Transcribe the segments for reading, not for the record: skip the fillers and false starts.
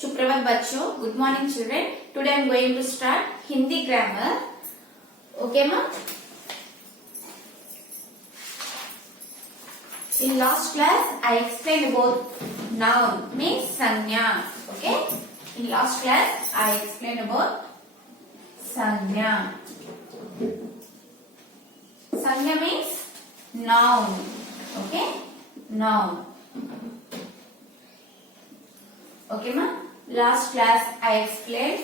सुप्रभात बच्चों, good morning children. Today I am going to start Hindi grammar. Okay मा? In last class I explained about noun means sanya. Okay? In last class I explained about sanya. Sanya means noun. Okay? Noun. Okay ma? Last class I explained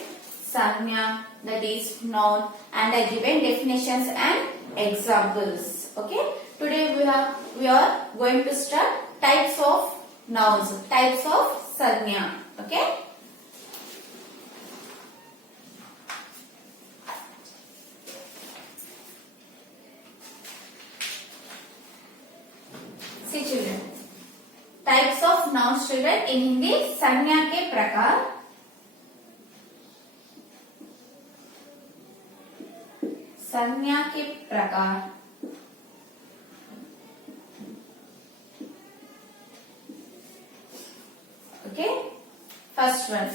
sanya, that is noun, and I given definitions and examples. Okay? Today we are going to start types of nouns, types of sanya. Okay? See children, types of nouns children in Hindi. संज्ञा के प्रकार. संज्ञा के प्रकार. Okay, first one.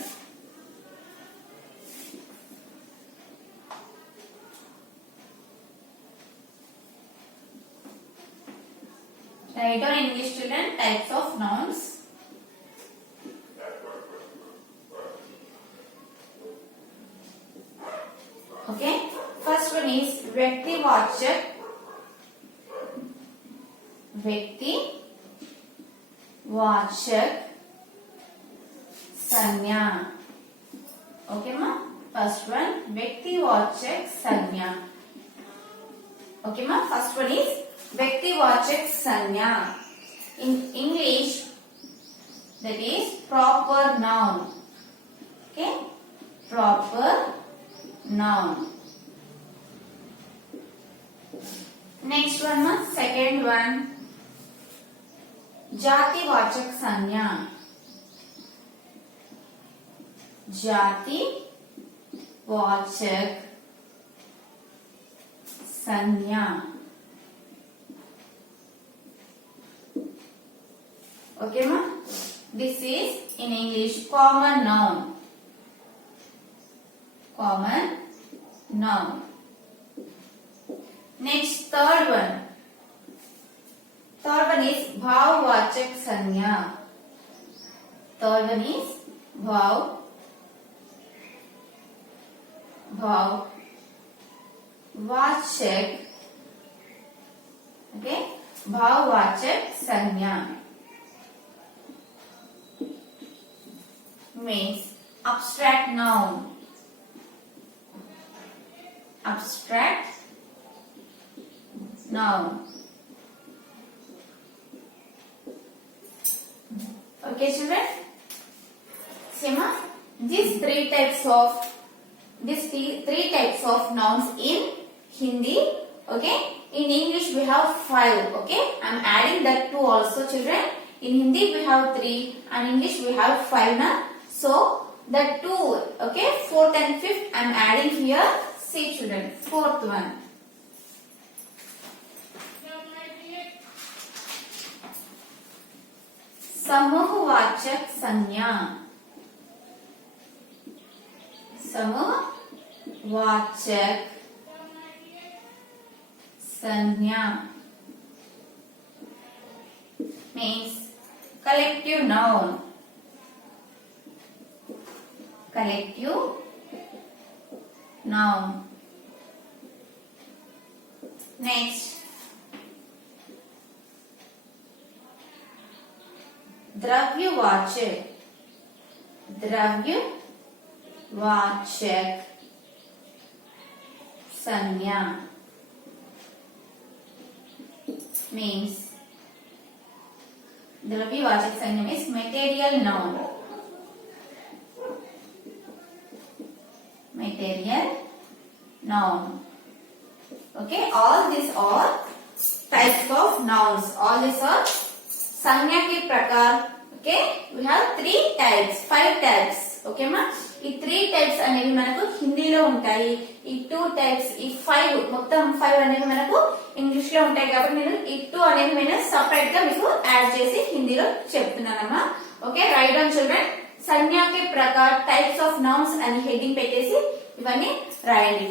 Write down English children types of nouns. Okay, first one is व्यक्तिवाचक. व्यक्तिवाचक संज्ञा. Okay ma? First one व्यक्तिवाचक संज्ञा. Okay ma? First one is व्यक्तिवाचक संज्ञा. In English, that is proper noun. Okay, proper noun. Next one, second one, जातिवाचक संज्ञा. जातिवाचक संज्ञा. Okay ma? This is in English common noun. Common noun. Next, third one. Third one is भाववाचक संज्ञा. Third one is भाववाचक. Okay, भाववाचक संज्ञा means abstract noun. Abstract noun. Okay children, Sima, these three types of nouns in Hindi. Okay, in English we have 5. Okay, I am adding that 2 also children. In Hindi we have 3 and English we have 5 na. So the 2, okay, 4th and 5th I am adding here. See children, 4th one. समूहवाचक संज्ञा. समूहवाचक संज्ञा means collective noun. Collective noun. Next, द्रव्यवाचक. द्रव्यवाचक संज्ञा means द्रव्यवाचक संज्ञा means material noun. Material noun. Okay, all these are types of nouns. All these are संज्ञा के प्रकार. Okay, we have 3 types, 5 types. Okay ma? ఈ 3 types అనేవి మనకు హిందీలో ఉంటాయి. ఈ 2 types, ఈ 5 మొత్తం 5 అనేవి మనకు ఇంగ్లీష్ లో ఉంటాయి. కాబట్టి నేను ఈ 2 అనేవి నేను సెపరేట్ గా మీకు యాడ్ చేసి హిందీలో చెప్తున్నానమ్మా. Okay, write down children. సంజ్ఞ के प्रकार टाइप्स ऑफ nouns అని హెడ్డింగ్ పెట్టేసి ఇవన్నీ రాయండి.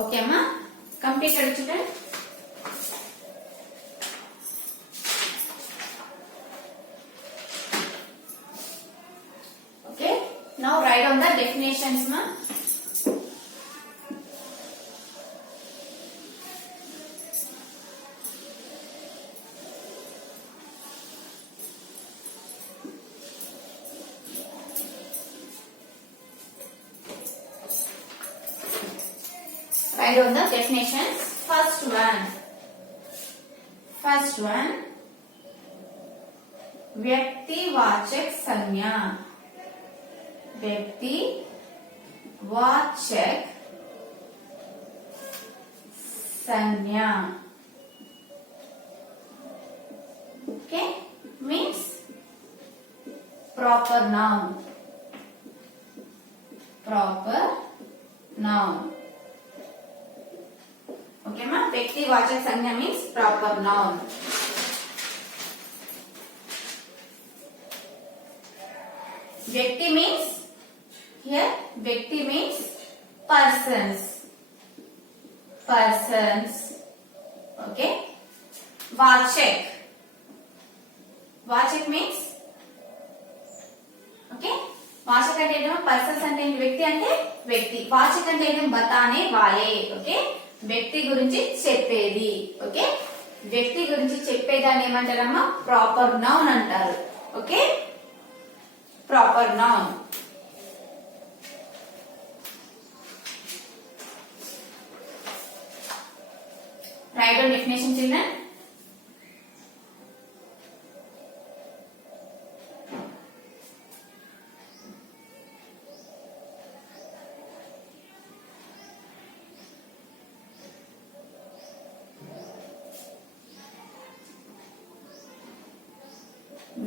Okay, ma. Completed, children. Okay. Now write down the definitions, ma. Write down the definitions. First one. व्यक्तिवाचक संज्ञा. व्यक्तिवाचक संज्ञा. Okay, means proper noun. Proper noun. Okay, ma. व्यक्तिवाचक संज्ञा means proper noun. व्यक्ति means here व्यक्ति means persons. Okay. वाचक means okay. वाचक అంటే ఏంటో పర్సన్స్ అంటే ఏంటి, వ్యక్తి అంటే వ్యక్తి. వాచక్ అంటే ఏంటో బతానే వాలే. ఓకే, వ్యక్తి గురించి చెప్పేది. ఓకే, వ్యక్తి గురించి చెప్పేదాన్ని ఏమంటారమ్మా? ప్రాపర్ నౌన్ అంటారు. Okay, proper noun. Write down definition children.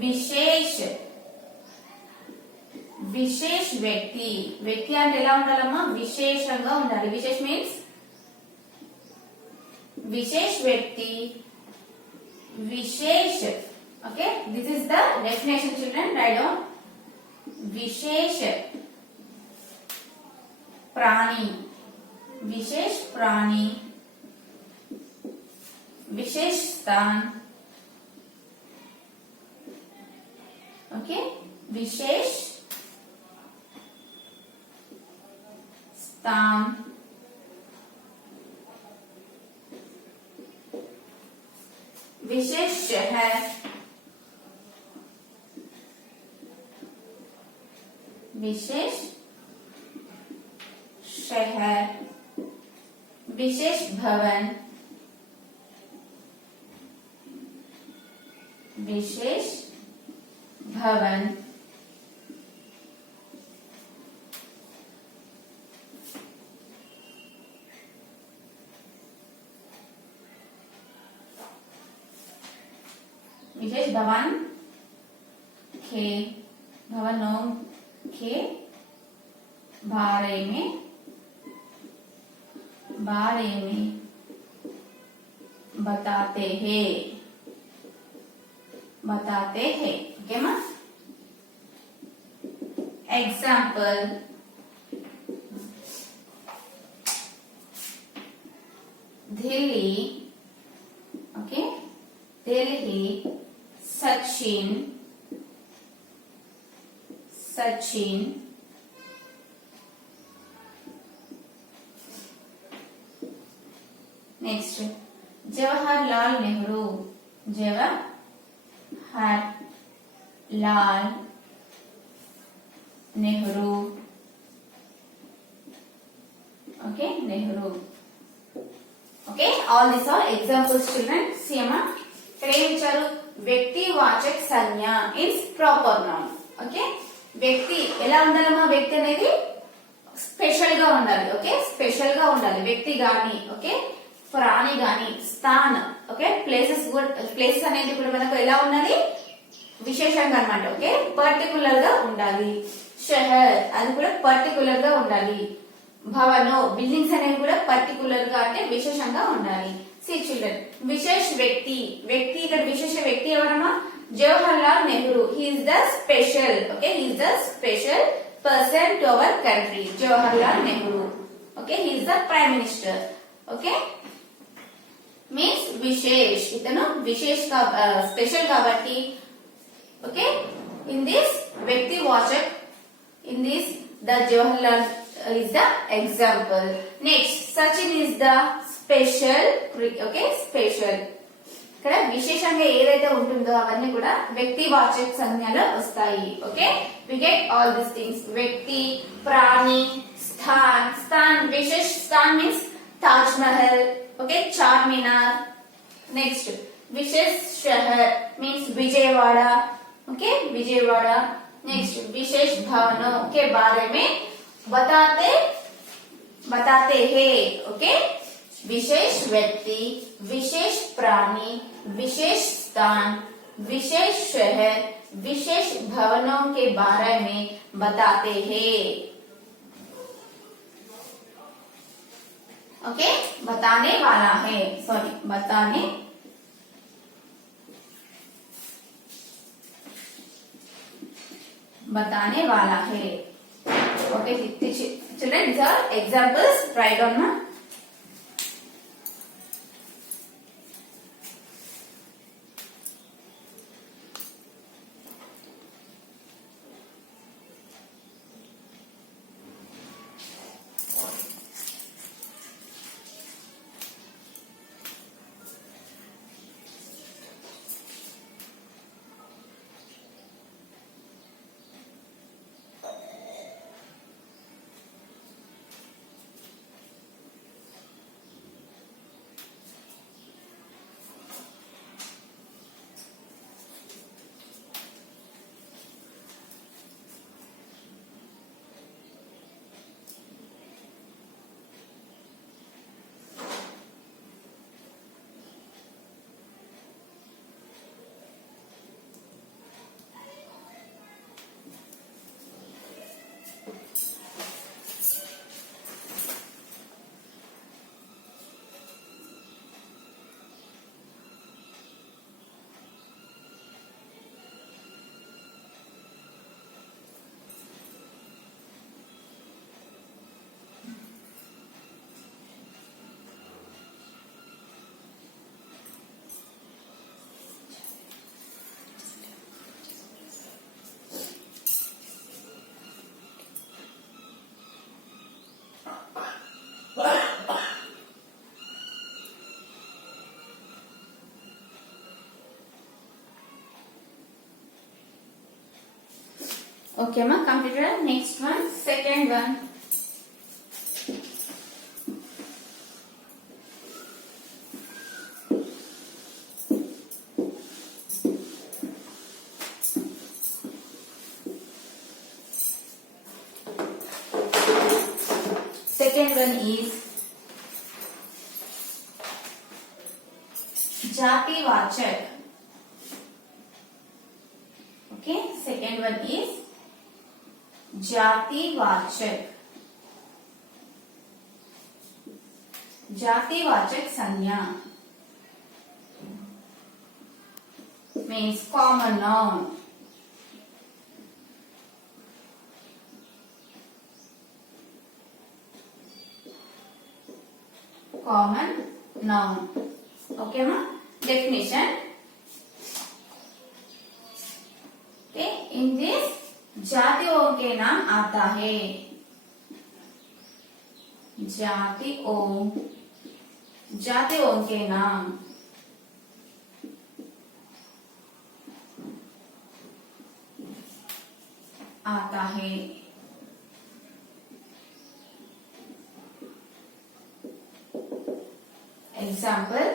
విశేష్ విశేష్ వ్యక్తి వ్యక్తి అంటే ఎలా ఉండాలమ్మా విశేషంగా ఉండాలి విశేష్ మీన్స్ విశేష్ వ్యక్తి విశేష్ okay this is the definition children write down విశేష प्राणी विशेष प्राणी विशेष स्थान ओके विशेष स्थान विशेष शहर विशेष शहर विशेष भवन विशेष भवन विशेष भवन के भवनों के बारे में बताते हैं ओके मां example Delhi okay Delhi Sachin next Jawaharlal Nehru Jawaharlal Nehru okay Nehru okay all this are examples children see अम्मा ఇక్కడ ఏం ఇచ్చారు వ్యక్తివాచక సంజ్ఞ ఇన్స్ ప్రాపర్ నౌన్ ఓకే వ్యక్తి ఎలా ఉండాలమ్మా వ్యక్తి అనేది స్పెషల్ గా ఉండాలి ఓకే స్పెషల్ గా ఉండాలి వ్యక్తి గాని ఓకే ప్రాణి గాని స్థాన్ ఓకే ప్లేసెస్ అనేది కూడా మనకు ఎలా ఉండాలి విశేషంగా అన్నమాట ఓకే పర్టికులర్ గా ఉండాలి షహర్ అది కూడా పర్టికులర్ గా ఉండాలి భవనో బిల్డింగ్స్ అనేవి కూడా పర్టికులర్ గా అంటే విశేషంగా ఉండాలి సి చిల్డ్రన్ విశేష వ్యక్తి ఇక్కడ విశేష వ్యక్తి ఎవరమ్మా జవహర్లాల్ Nehru he is the special okay he is the special person to our country Jawaharlal Nehru okay he is the prime minister okay means vishesh itanu vishesh ka special kabatti okay in this vyakti vachak in this the Jawaharlal is the example next Sachin is the special okay special ఇక్కడ విశేషంగా ఏదైతే ఉంటుందో అవన్నీ కూడా వ్యక్తి వాచక సంజ్ఞలో వస్తాయి okay we get all this things వ్యక్తి ప్రాణి స్థాన్ విశేష స్థాన్ means Taj Mahal okay Charminar next విశేష షహర్ means Vijayawada okay Vijayawada next विशेष भवनों के बारे में बताते हैं ओके विशेष व्यक्ति विशेष प्राणी विशेष स्थान विशेष शहर विशेष भवनों के बारे में बताते हैं ओके बताने वाला है सॉरी बताने वाला है okay children these are examples write on na Okay, ma, completed. Next one, second one. Second one is Jatiwachak. Okay, second one is Jatiwachak. Jatiwachak sanya means common noun. Common noun. Okay, ma? Definition. Okay, in this जातियों के नाम आता है. जातियों के नाम आता है. Example,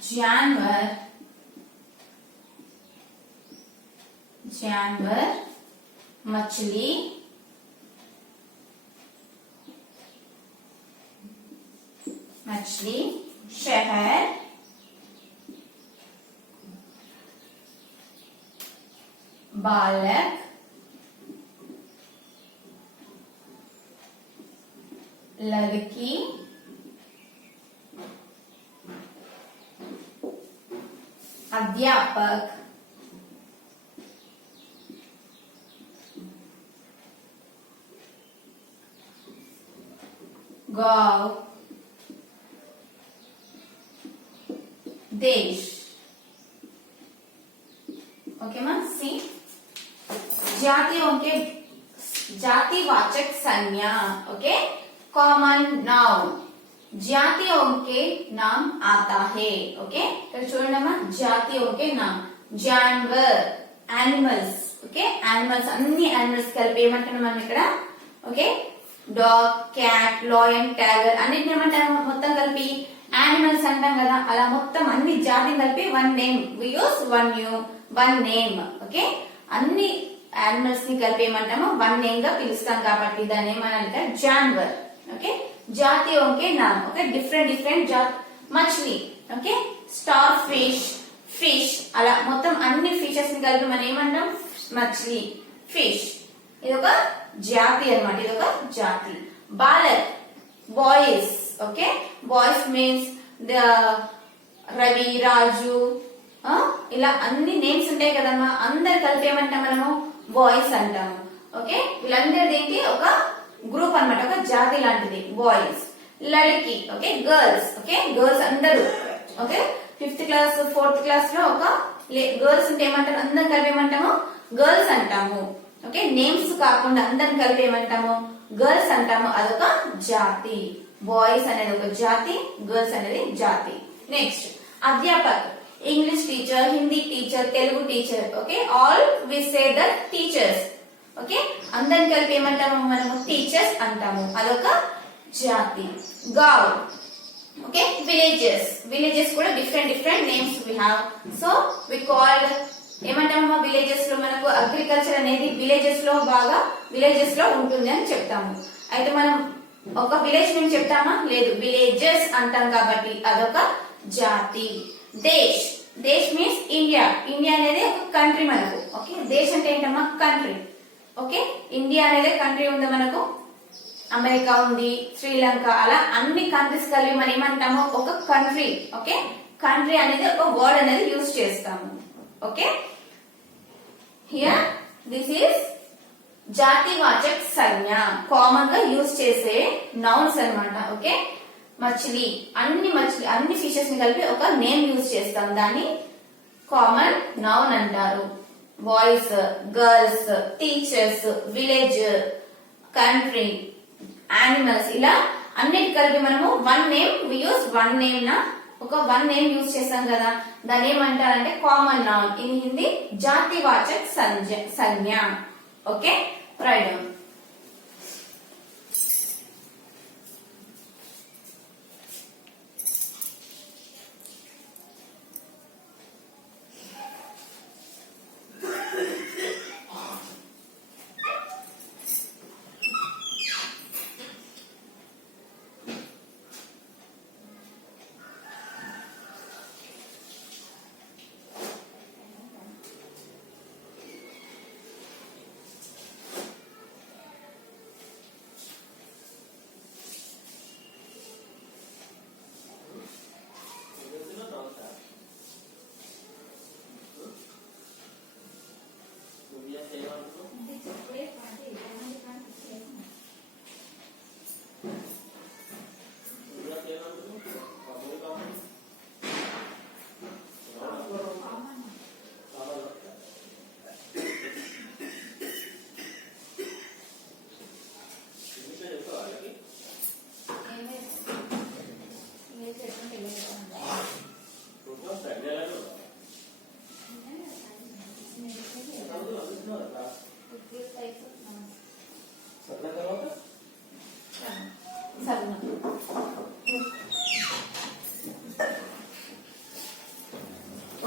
जानवर, मछली, शहर, बालक, लड़की, अध्यापक, गांव, देश. ओके मैम, सी जातिवाचक संज्ञा. Okay, common noun. जातियों के नाम आता है. ओके, तो చూడండమ్మా, జాతిयों के नाम. जानवर, animals. ఓకే, animals అన్ని animals కలిపి ఏమంటాం మనం ఇక్కడ? Okay, dog, cat, lion, tiger అన్నిటిని ఏమంటాం మొత్తం కలిపి? యానిమల్స్ అంటాం కదా. అలా మొత్తం అన్ని జాతిని కలిపి వన్ నేమ్. వి యూస్ వన్ నేమ్. ఓకే, అన్ని యానిమల్స్ ని కలిపి ఏమంటాము? వన్ నేమ్ గా పిలుస్తాం కాబట్టి దాన్ని ఏమనాలంటే జాన్వర్. ఓకే, జాతిयों के नाम. ఓకే, డిఫరెంట్ జాత్. మछली. ఓకే, స్టార్ ఫిష్ అలా మొత్తం అన్ని ఫిషెస్ ని కలిపి మనం ఏమంటాం? మछली, ఫిష్. ఇది ఒక జాతి అన్నమాట. ఇది ఒక జాతి. బాలక్, boys. Okay, boys means Ravi, Raju, ఇలా అన్ని నేమ్స్ ఉంటాయి కదమ్మా. అందరు కలిపి ఏమంటాం మనము? బాయ్స్ అంటాము. ఓకే, వీళ్ళందరిది ఒక గ్రూప్ అన్నమాట, ఒక జాతి లాంటిది బాయ్స్. లड़की. Okay, girls. ఓకే, గర్ల్స్ అందరూ. Okay, 5th class 4th class లో ఒక గర్ల్స్ ఉంటే ఏమంటారు? అందరం కలిపి ఏమంటాము? గర్ల్స్ అంటాము. ఓకే, నేమ్స్ కాకుండా అందరం కలిపి ఏమంటాము? గర్ల్స్ అంటాము. అదొక జాతి. బాయ్స్ అనేది ఒక జాతి, గర్ల్స్ అనేది జాతి. నెక్స్ట్, అధ్యాపక్. English teacher, Hindi teacher, Telugu teacher. Okay, all we say the teachers. Okay, అందరం కలిపి ఏమంటాము మనము? టీచర్స్ అంటాము. అదొక జాతి. గావ్. ఓకే, విలేజెస్ కూడా different names we have. So we called ఏమంటామమ్మా? విలేజెస్ లో మనకు అగ్రికల్చర్ అనేది విలేజెస్ లో ఉంటుంది అని చెప్తాము. అయితే మనం ఒక విలేజ్ నేమ్ చెప్తామా? లేదు, విలేజెస్ అంటాం కాబట్టి అదొక జాతి. దేశ్ మీన్స్ ఇండియా. ఇండియా అనేది ఒక కంట్రీ మనకు. ఓకే, దేశ్ అంటే ఏంటమ్మా? కంట్రీ. ఓకే, ఇండియా అనేది కంట్రీ ఉంది మనకు. అమెరికా ఉంది, శ్రీలంక, అలా అన్ని కంట్రీస్ కలిపి మనం ఏమంటాము? ఒక కంట్రీ. ఓకే, కంట్రీ అనేది ఒక వర్డ్ అనేది యూజ్ చేస్తాము. ఓకే, హియర్ దిస్ ఈస్ జాతివాచక సంజ్ఞ, కామన్ గా యూజ్ చేసే నౌన్స్ అన్నమాట. ఓకే, మछली, అన్ని ఫిషెస్ ని కలిపి ఒక నేమ్ యూజ్ చేస్తాం. దాన్ని కామన్ నౌన్ అంటారు. Boys, girls, teachers, village, country, animals, ఇలా అన్నిటి కలిపి మనము one name we use one name నా ఒక వన్ నేమ్ యూజ్ చేసాం కదా, దాన్ని ఏమంటారంటే కామన్ నౌన్. ఇన్ హిందీ జాతివాచక సంజ్ఞ. Okay, write down.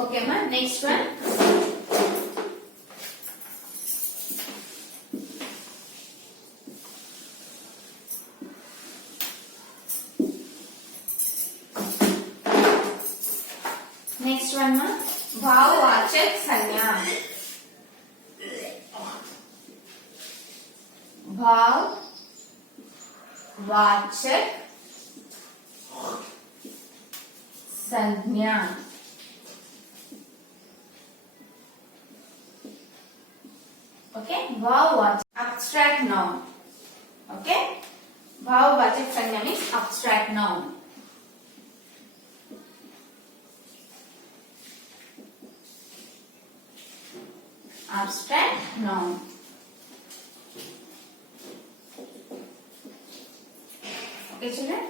Okay, ma. Next one. Next one, ma. भाववाचक संज्ञा. भाववाचक संज्ञा. Okay, भाववाचक abstract noun. Okay, भाववाचक संज्ञा means abstract noun. Abstract noun. Okay, children.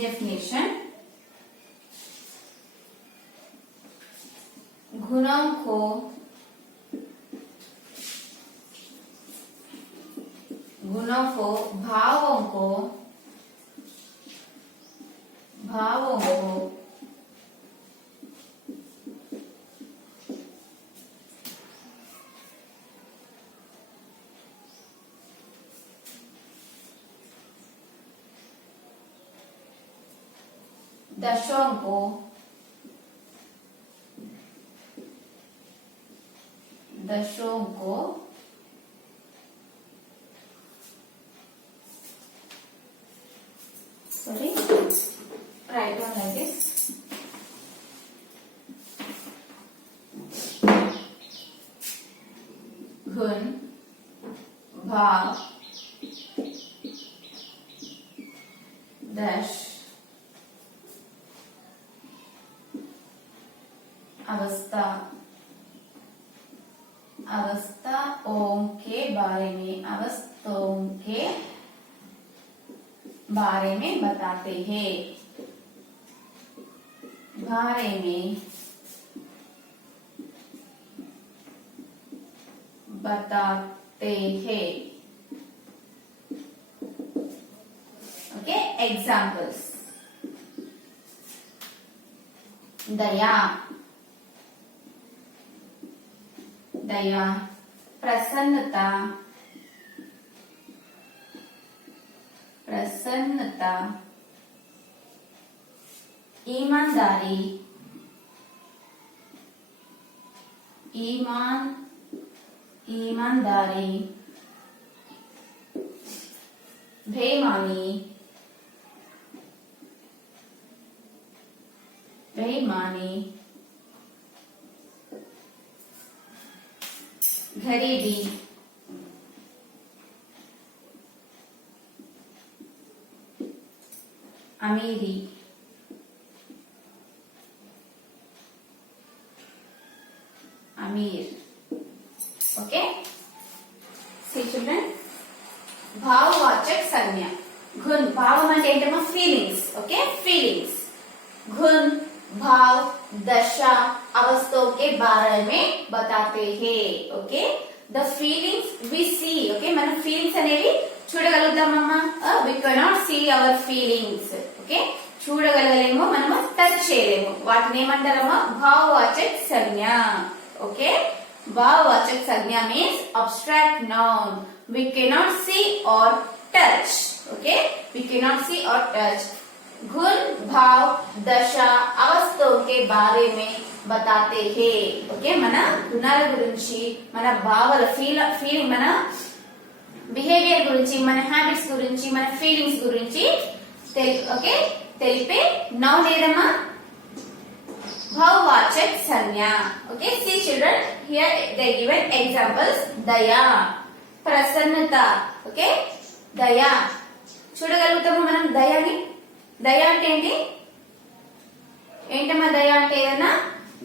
Definition. गुणों को भावों को दशों को sorry, write down like this. गुण भाव दश अवस्थाओं के बारे में बताते हैं. Okay, examples. दया प्रसन्नता ईमानदारी बेईमानी गरीबी अमीरी अमीर. Okay, see children, भाव భావవాచక సంజ్ఞ. గున్ భావం అంటే ఏంటమ్మా ఫీలింగ్స్. Okay feelings. गुण भाव दशा अवस्थों के बारे में बताते हैं. Okay the feelings we see. Okay మనం ఫీలింగ్స్ అనేవి చూడగలుగుతామమ్మా. We cannot see our feelings. Okay చూడగలగలేము, మనము టచ్ చేయలేము. వాటిని ఏమంటారమ్మా భావవాచక సంజ్ఞ. ఓకే భావవాచక సంజ్ఞ means abstract noun. We cannot see or touch. Okay we cannot see or touch. गुण भाव दशा अवस्थों के बारे में बताते हैं. ఓకే మన గుణాల గురించి, మన భావాల ఫీలింగ్, మన బిహేవియర్ గురించి, మన హ్యాబిట్స్ గురించి, మన ఫీలింగ్స్ గురించి ఓకే తెలిపే నౌన్ ఏదమ్మా భావవాచక సంజ్ఞ. Okay see children, here they given examples. దయా, ప్రసన్నత. ఓకే దయా చూడగలుగుతాము మనం దయాని. దయ అంటే ఏంటి? ఏంటమ్మా దయ అంటే ఏదన్నా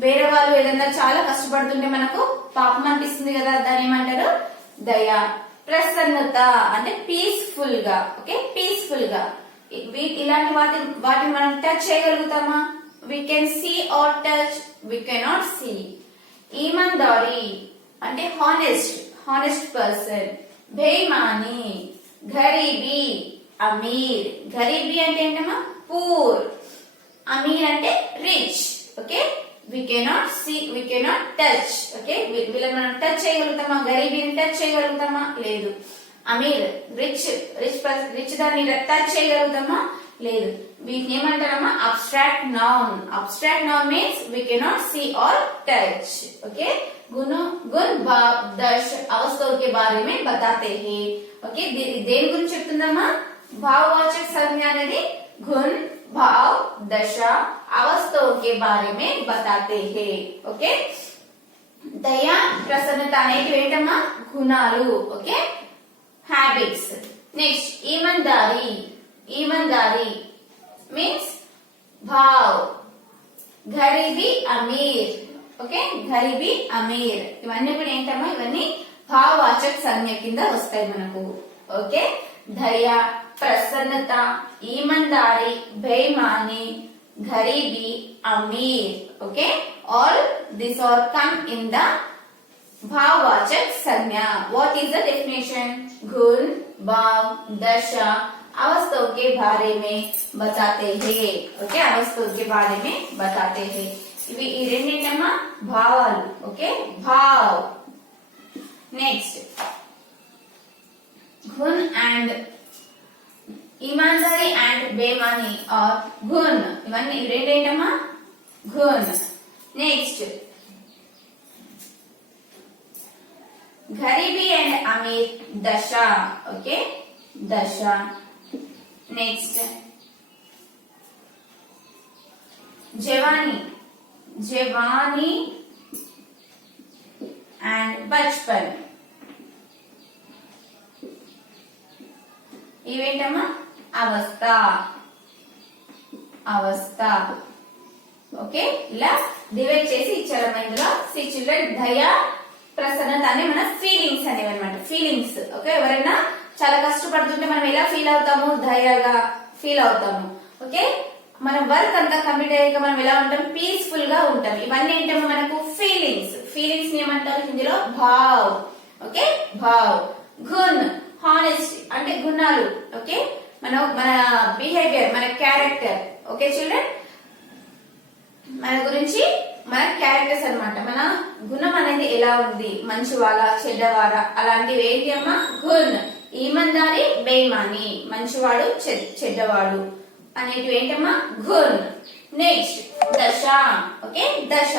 వేరే వాళ్ళు ఏదన్నా చాలా కష్టపడుతుంటే మనకు పాపం అనిపిస్తుంది కదా, దాని ఏమంటారు దయ. ప్రసన్నత అంటే పీస్ఫుల్ గా. ఓకే పీస్ఫుల్ గా. ఇలాంటి వాటిని మనం టచ్ చేయగలుగుతామా? We can see or touch, we cannot see. ఈమాన్దారీ అంటే హానెస్ట్ పర్సన్. బేయిమానీ, గరీబీ, అమీర్. గరీబీ అంటే ఏంటమ్మా పూర్. అమీర్ అంటే rich. Okay we cannot see, we cannot touch. Okay వీళ్ళని మనం టచ్ చేయగలుగుతామా? గరీబీని టచ్ చేయగలుగుతామా? లేదు. అమీర్ రిచ్ దాన్ని టచ్ చేయగలుగుతామా? లేదు. వీటిని ఏమంటారమ్మా abstract noun. Abstract noun means we cannot see or touch. Okay गुण भाव दश अवस्थों के बारे में बताते हैं. ఓకే దేని గురించి చెప్తుందమ్మా? భావవాచక సంజ్ఞ అనేది गुण भाव दशा अवस्थों के बारे में बताते हैं. ఓకే దయా, ప్రసన్నత అనేవి ఏంటమ్మా గుణాలు. Okay habits. నెక్స్ట్ ఈమాన్దారీ మీన్స్ భావ్. గరీబీ, అమీర్. ఓకే గరీబీ, అమీర్ ఇవన్నీ కూడా ఏంటమ్మా? ఇవన్నీ భావవాచక సంజ్ఞ కింద వస్తాయి మనకు. ఓకే దయ, ప్రసన్నత, ఈమాన్దారీ, బేయిమానీ, గరీబీ, అమీర్. Okay all this are come in the భావవాచక సంజ్ఞ. What is the definition? गुण भाव दशा अवस्थों के बारे में बताते हैं. ओके अवस्थों के बारे में बताते हैं. ఇవి ఈ రెండేంటమ్మా భావాలు. ఓకే భావ్. నెక్స్ట్ గుణ అండ్ ఈమాన్దారీ అండ్ బేమానీ ఆర్ గుణ. ఇవన్నీ రెండేంటమ్మా గుణ. నెక్స్ట్ గరీబీ అండ్ అమీర్ దశ. ఓకే దశ. నెక్స్ట్ जवानी and बचपन. ఇవేంటమ్మా అవస్థ. ఓకే ఇలా డివైడ్ చేసి ఇచ్చారమ్మా ఇందులో. సి చిల్డ్రన్ దయా, ప్రసన్నత అనే మన ఫీలింగ్స్ అనేవి అనమాట. ఫీలింగ్స్. ఓకే ఎవరైనా చాలా కష్టపడుతుంటే మనం ఎలా ఫీల్ అవుతాము? దయగా ఫీల్ అవుతాము. ఓకే మన వర్క్ అంతా కంప్లీట్ అయ్యాక మనం ఎలా ఉంటాం? పీస్ఫుల్ గా ఉంటాం. ఇవన్నీ ఏంటమ్మా మనకు ఫీలింగ్స్. ఫీలింగ్స్ ని ఏమంటారు హిందీలో? భావ్. ఓకే భావ్. గుణ్ హానెస్ట్ అంటే గుణాలు. ఓకే మన బిహేవియర్, మన క్యారెక్టర్. ఓకే చిల్డ్రన్ మన గురించి మన క్యారెక్టర్స్ అన్నమాట. మన గుణం అనేది ఎలా ఉంది, మంచివాడా చెడ్డవాడా అలాంటివి ఏంటి అమ్మా గుణ్. ఈమాన్దారీ, బేయిమానీ మంచివాడు చెడ్డవాడు అనేటివి ఏంటమ్మా గుణ్. నెక్స్ట్ దశ. ఓకే దశ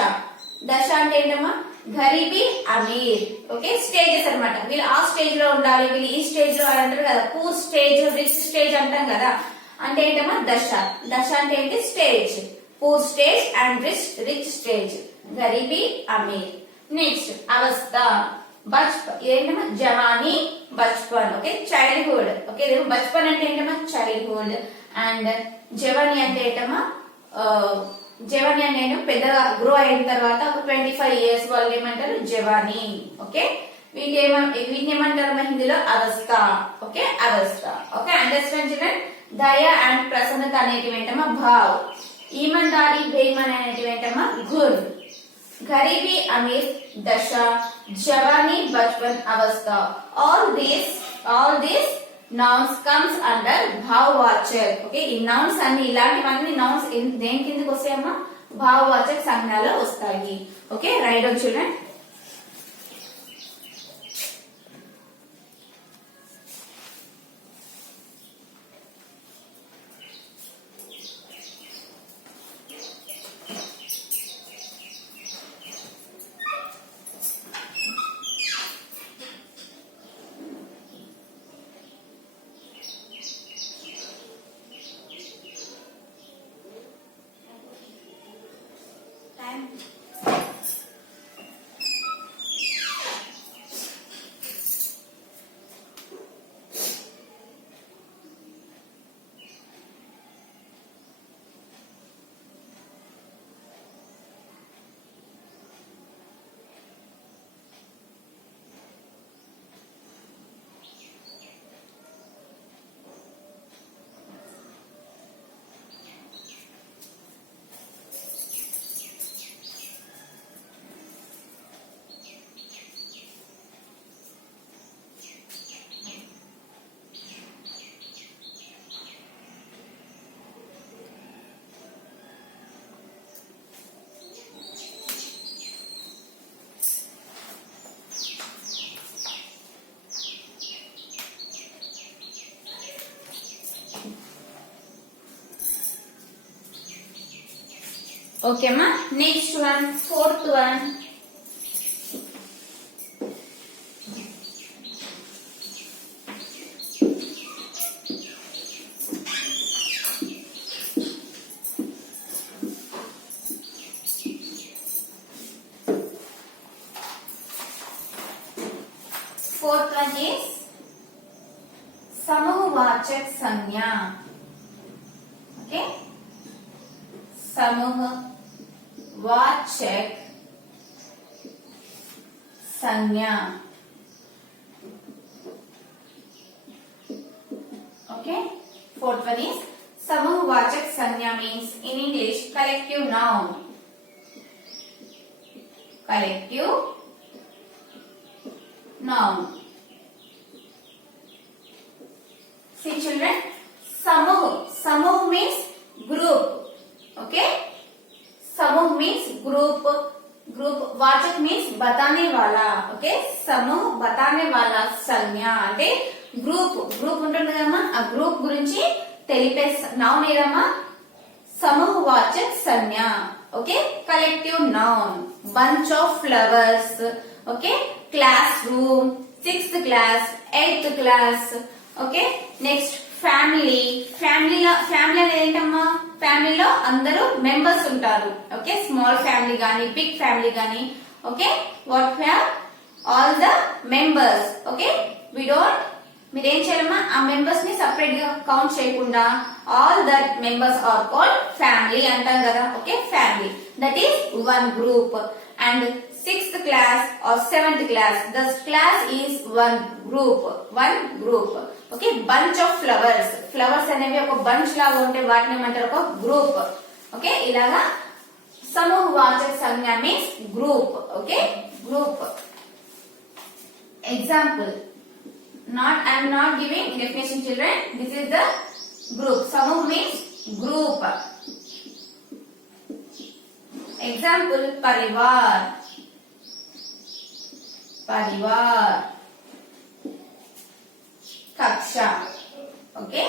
అంటే ఏంటమ్మా గరీబీ, అమీర్. ఓకే స్టేజెస్ అన్నమాట. వీళ్ళు ఆ స్టేజ్ లో ఉండాలి, వీళ్ళు ఈ స్టేజ్ లో అంటారు కదా. పూర్ స్టేజ్, రిచ్ స్టేజ్ అంటాం కదా. అంటే ఏంటమ్మా దశ. అంటే ఏంటి? Stage. Poor stage and rich stage. గరీబీ, అమీర్. నెక్స్ట్ అవస్థ. బచ్పన్ ఏంటమ్మా జవానీ, బచ్పన్. Okay childhood. ఓకే బచ్పన్ అంటే ఏంటమ్మా చైల్డ్హుడ్. అండ్ జవానీ అంటే ఏంటమ్మా జవానీ అంటే పెద్దగా గ్రో అయిన తర్వాత ఒక 25 years వాళ్ళు ఏమంటారు జవానీ. ఓకే వీటిని ఏమంటారు హిందీలో అవస్థ. ఓకే అవస్థ. Okay understand children. దయ అండ్ ప్రసన్నత అనేటివి ఏంటమ్మా భావ్. ఈమాनदारी బేईमान అనేటివి ఏంటమ్మా గుణ్. गरीबी अमीर दशा जवानी बचपन अवस्था. all these nouns comes under భావవాచక్. ఓకే ఈ నౌన్స్ అన్ని ఇలాంటివన్నీ నౌన్స్ దేని కిందకి వస్తాయమ్మా భావవాచక సంజ్ఞలో వస్తాయి. Okay write down children. Okay ma, next one, fourth one. Fourth one is समूहवाचक संज्ञा. Okay, समूहवाचक संज्ञा. Okay, fourth one is समूहवाचक संज्ञा means in English collective noun. Collective noun. See children, समूह means group. Okay, समूह means group. वाचक means बताने वाला. Okay, समूह बताने वाला संज्ञा అంటే గ్రూప్ ఉంటుంది కదమ్మా ఆ గ్రూప్ గురించి తెలిపే నౌన్ ఏదమ్మా సమూహవాచక సంజ్ఞ. Okay, collective noun. bunch of flowers. Okay, class room, 6th class, 8th class. Okay, next family. Family అనేది ఏంటమ్మా ఫ్యామిలీలో అందరూ మెంబర్స్ ఉంటారు. ఓకే, స్మాల్ ఫ్యామిలీ గానీ బిగ్ ఫ్యామిలీ గానీ. Okay, what have all the members. Okay, మీరేం చేయాలమ్మా ఆ మెంబర్స్ ని సపరేట్ గా కౌంట్ చేయకుండా all that members are called family అంటాం కదా. Okay, family that is one group. And 6th class or 7th class, the class is one group. Okay, bunch of flowers. Flowers అనేవి ఒక bunch లాగా ఉంటే వాటిని ఏమంటారు ఒక గ్రూప్. ఓకే, ఇలాగా సమూహవాచక సంజ్ఞ means group. Okay, group. Example, I am not giving definition children. This is the group. Samooh means group. Example, परिवार. कक्षा. ओके,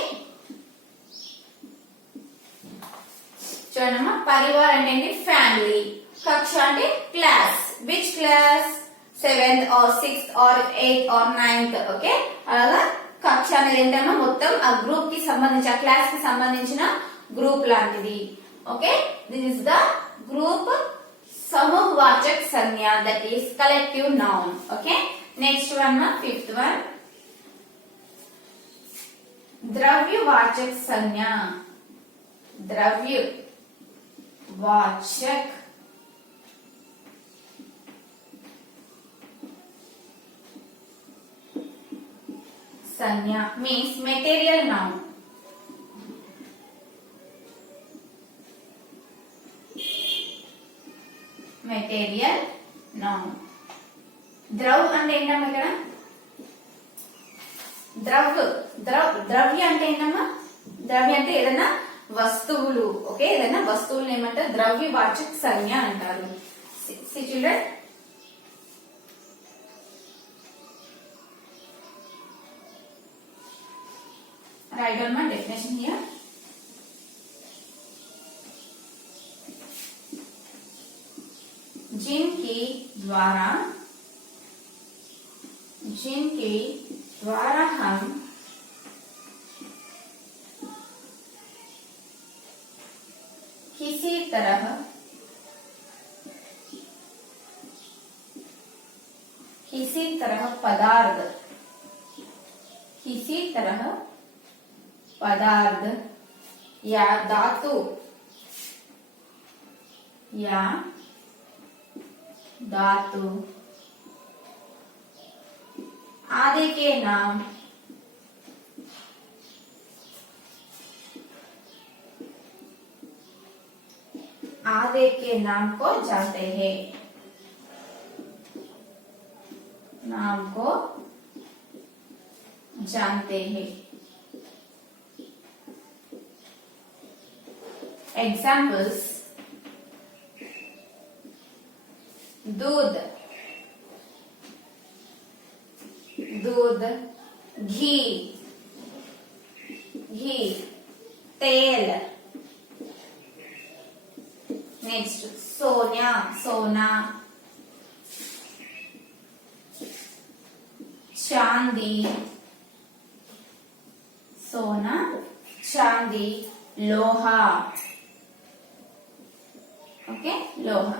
చూడమ్మా పరివార్ అంటే ఫ్యామిలీ, కక్ష అంటే class. Which class? 7th or 6th or 8th or 9th. Okay, అలాగా కక్ష అనేది ఏంటమ్మా మొత్తం ఆ గ్రూప్ కి సంబంధించి ఆ క్లాస్ కి సంబంధించిన గ్రూప్ లాంటిది. Okay, this is the group समूहवाचक संज्ञा, that is collective noun. Okay, next one ma, 5th one, द्रव्यवाचक संज्ञा. द्रव्यवाचक sanya means material noun. Material noun. ద్రవ్ అంటే ఏంటమ్మా ఇక్కడ? ద్రవ్య అంటే ఏంటమ్మా? ద్రవ్య అంటే ఏదైనా వస్తువులు. ఓకే, ఏదైనా వస్తువులు ఏమంటారు? ద్రవ్యవాచక సంజ్ఞ అంటారు. See children, write down my definition here. जिनके द्वारा हम किसी तरह पदार्थ या धातु आदि के नाम को जानते हैं. Examples: दूध, घी, तेल. नेक्स्ट सोना, चांदी, लोहा. ओके, लोहा.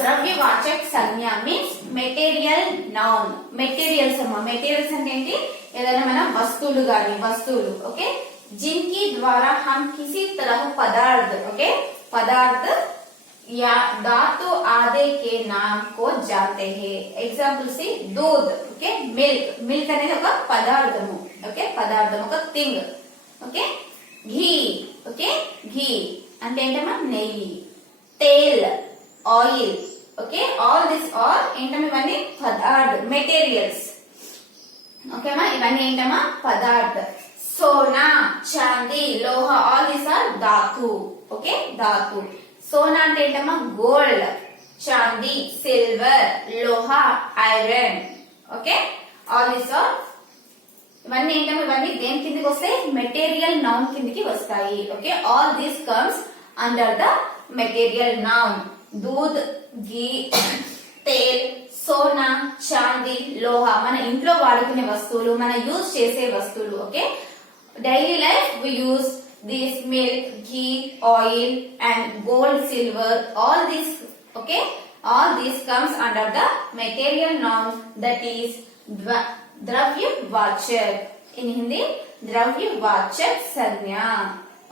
ద్రవ్యవాచక సంజ్ఞ మీన్స్ మెటీరియల్ నౌన్. మెటీరియల్స్ అంటే ఏంటి? ఏదైనా మన వస్తువులు గాని వస్తువులు. ఓకే, जिनके द्वारा हम किसी तरह पदार्थ, ओके, पदार्थ या धातु आदि के नाम को जानते हैं. एग्जांपल सी दूध, ओके, मिल्क అనేది ఒక పదార్థము. ఓకే, పదార్థం ఒక thing. Okay, ghee, okay, ghee అంటే ఏంటమ్మా? నెయ్యి. తేల్, oil. Okay, all this are ఏంటమ్మా? ఇవన్నీ పదార్థ మెటీరియల్స్. ఓకేమా? ఇవన్నీ ఏంటమ్మా? పదార్థ. सोना, चांदी, लोहा, all these are धातु. ओके, धातु. सोना అంటే ఏంటమ్మా? గోల్డ్. చాందీ, సిల్వర్. లోహా, iron. Okay, all these are ఇవన్నీ ఏంటమ్మా? ఇవన్నీ దేని కిందకి వస్తాయి? మెటీరియల్ నౌన్ కిందకి వస్తాయి. Okay, all these comes under the material noun. दूध, घी, तेल, సోనా, చాందీ, లోహా మన ఇంట్లో వాడుకునే వస్తువులు, మన యూజ్ చేసే వస్తువులు. Okay, daily life we use this milk, ghee, oil and gold, silver. All these, okay, all these comes under the material noun, that is द्रव्यवाचक. in Hindi द्रव्यवाचक సంజ్ఞ.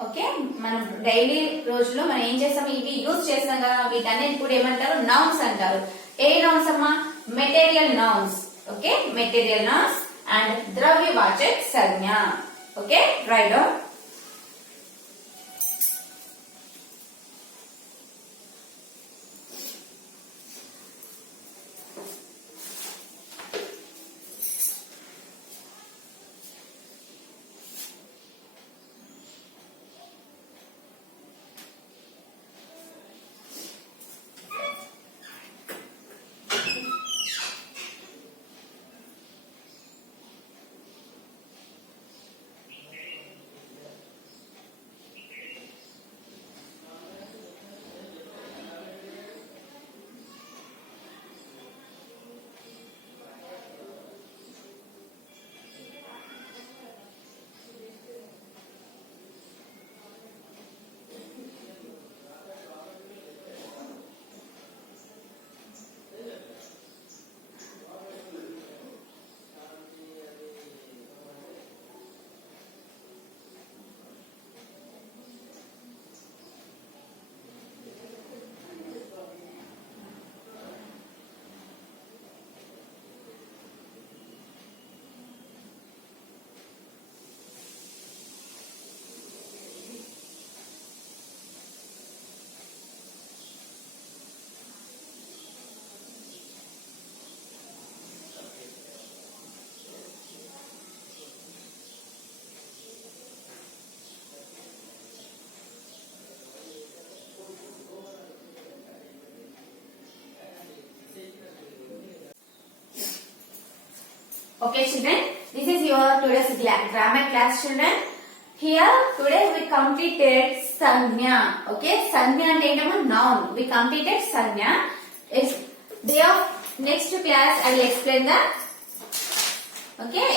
ఓకే, మనం డైలీ రోజులో మనం ఏం చేస్తాం? ఇవి యూజ్ చేస్తాం కదా, వీటన్నిటి కూడా ఏమంటారు? నౌన్స్ అంటారు. ఏ నౌన్స్ అమ్మా? Material nouns. Okay, material nouns and ద్రవ్యవాచక సంజ్ఞ. Okay, write down. Okay children, this is your today's grammar class children. Here today we completed sanya. Okay, sanya ante entama noun. We completed sanya. Is day of next class I will explain the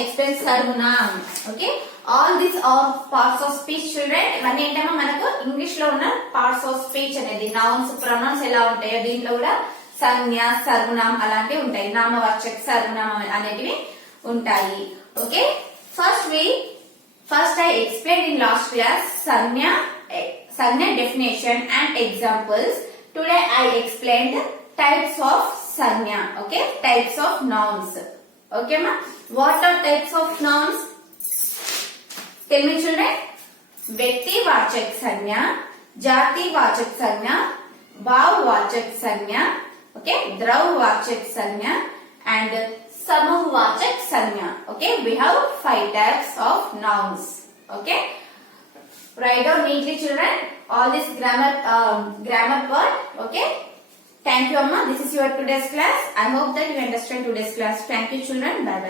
explain sarvanam. Okay, all these are parts of speech children. ఇవన్నీ ఏంటమ్మా మనకు ఇంగ్లీష్ లో ఉన్న parts of speech అనేది nouns pronouns ఎలా ఉంటాయో దీంట్లో కూడా సంజ్ఞ సర్వనామం అలాంటివి ఉంటాయి. నామవాచక సర్వనామం అనేటివి ఉంటాయి. Okay, first I explained in last class sanya definition and examples. Today I explained types of sanya. Okay, types of nouns. Okay ma, what are types of nouns? Tell me children. व्यक्तिवाचक संज्ञा, जातिवाचक संज्ञा, भाववाचक संज्ञा, okay, द्रव्यवाचक संज्ञा and समूहवाचक संज्ञा. Okay, we have 5 types of nouns. Okay, write down neatly children all this grammar part. Okay, thank you amma, this is your today's class. I hope that you understand today's class. Thank you children, bye bye.